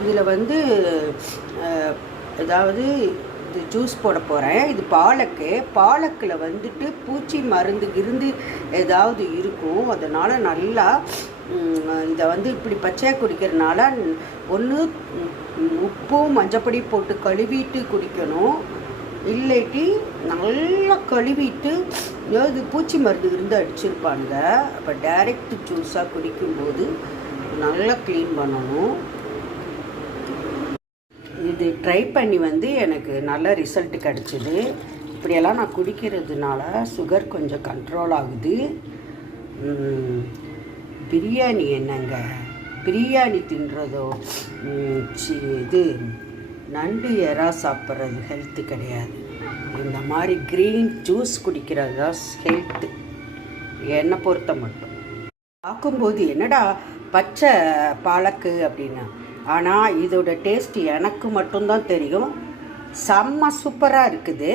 இதில் வந்து ஏதாவது இது ஜூஸ் போட போகிறேன். இது பாலக்கில் வந்துட்டு பூச்சி மருந்து ஏதாவது இருக்கும். அதனால் நல்லா இதை வந்து இப்படி பச்சையாக குடிக்கிறதுனால ஒன்று உப்பும் மஞ்சப்பொடி போட்டு கழுவிட்டு குடிக்கணும், இல்லாட்டி நல்லா கழுவிட்டு ஏதாவது பூச்சி மருந்து அடிச்சிருப்பாங்க. அப்போ டைரெக்ட் ஜூஸாக குடிக்கும்போது நல்லா க்ளீன் பண்ணணும். இது ட்ரை பண்ணி வந்து எனக்கு நல்ல ரிசல்ட் கிடச்சிது. இப்படியெல்லாம் நான் குடிக்கிறதுனால சுகர் கொஞ்சம் கண்ட்ரோல் ஆகுது. பிரியாணி என்னங்க, பிரியாணி தின்றதோ இது நண்டு எறா சாப்பிட்றது ஹெல்த்து கிடையாது. இந்த மாதிரி க்ரீன் ஜூஸ் குடிக்கிறது தான் ஹெல்த்து என்னை பொறுத்த மட்டும். பார்க்கும்போது என்னடா பச்சை பாலக்கு அப்படின்னா, ஆனால் இதோட டேஸ்ட் எனக்கு மட்டும்தான் தெரியும். செம்ம சூப்பராக இருக்குது.